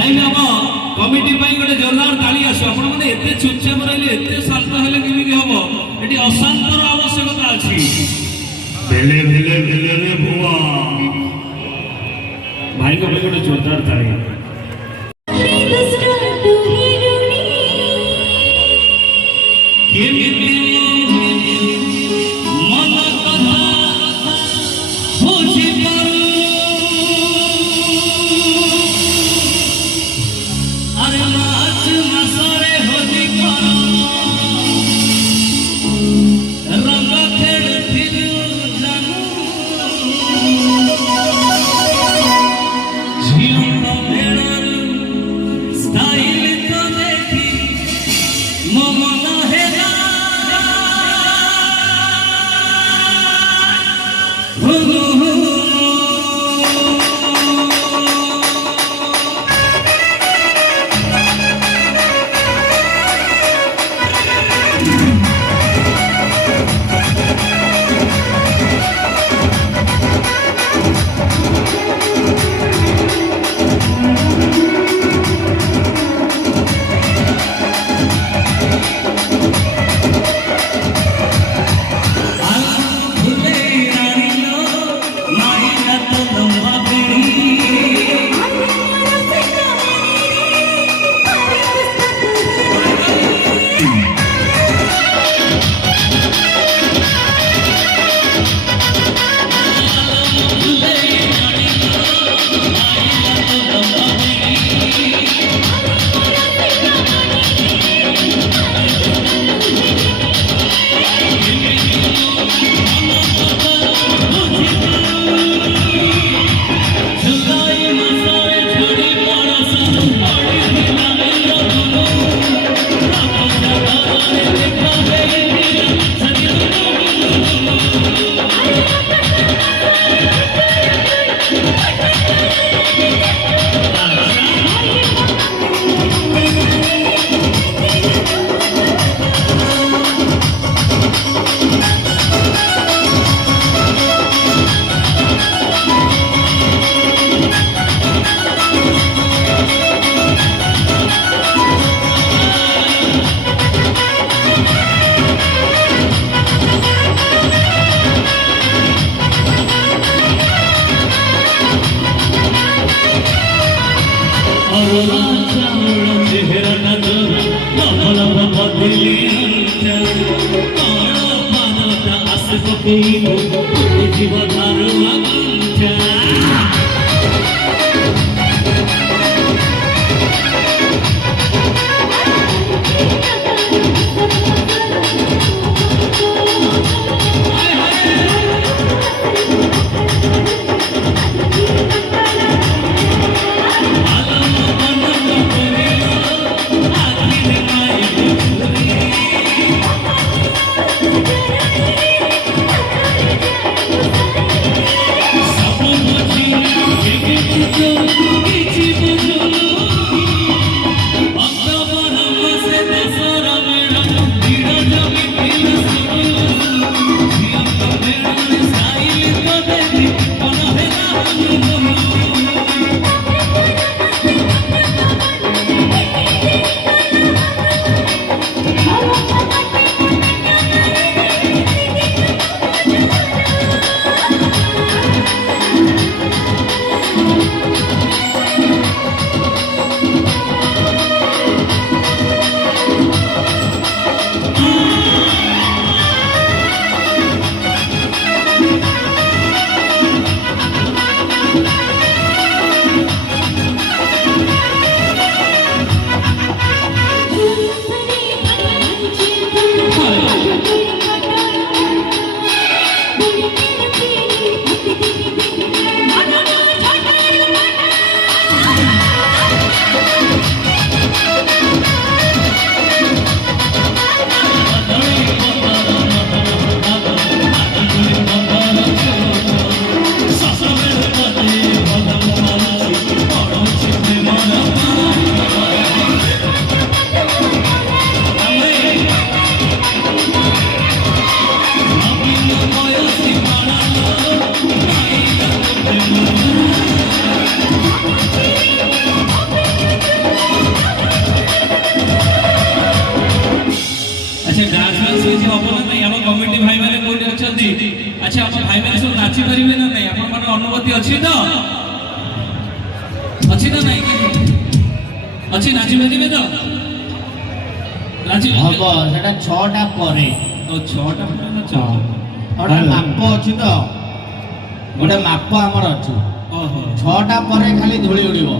committee गोटे जोरदार ताली आसो आपण मैंने एते चुपचाप रहिले एते शांत हेले केमिति हबो एटी अशांतर आवश्यकता अछि भेले भेले भेले रे भुआ भाई को गोटे जोरदार ताली केमिति मन कथा बुझि पारू अरे मार्च मासरे होली करो रंग खेलथिलु जानू झियो ଚାଉଳ ଚେହେରାଟା ତୋର ଲଭ ଲଭ ବଦିଲି କଣ ପାନଟା ଆସେ ପକେଇବୁ ଯିବ ଧାରୁଆ କଞ୍ଚା अच्छा आप भाई मैंने सब नाची परिवे ना नहीं अपन माने अनुभूति अछि तो अछि ना नहीं कि अछि नाची परिवे तो नाची हबो सेटा 6टा परे तो 6टा ना 6 ओटा माप अछि तो गोटे माप हमर अछि ओहो 6टा परे खाली धुଳି उड़िबो